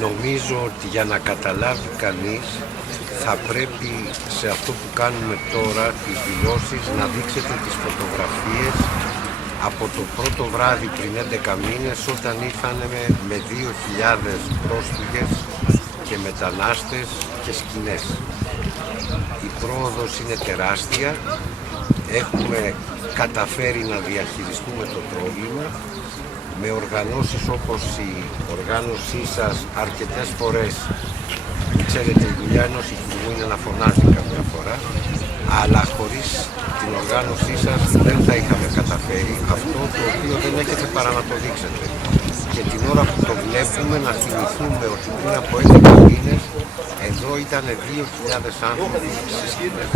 Νομίζω ότι για να καταλάβει κανείς θα πρέπει σε αυτό που κάνουμε τώρα, τις δηλώσεις, να δείξετε τις φωτογραφίες από το πρώτο βράδυ πριν 11 μήνες, όταν ήρθαν με 2.000 πρόσφυγες και μετανάστες και σκηνές. Η πρόοδος είναι τεράστια, έχουμε καταφέρει να διαχειριστούμε το πρόβλημα με οργανώσεις όπως η οργάνωσή σας αρκετές φορές. Ξέρετε, η δουλειά ενός υπουργού είναι να φωνάζει καμιά φορά, αλλά χωρίς την οργάνωσή σας δεν θα είχαμε καταφέρει αυτό το οποίο δεν έχετε παρά να το δείξετε. Και την ώρα που το βλέπουμε να θυμηθούμε ότι πριν από 11 μήνες εδώ ήταν 2.000 άνθρωποι στις σκηνές.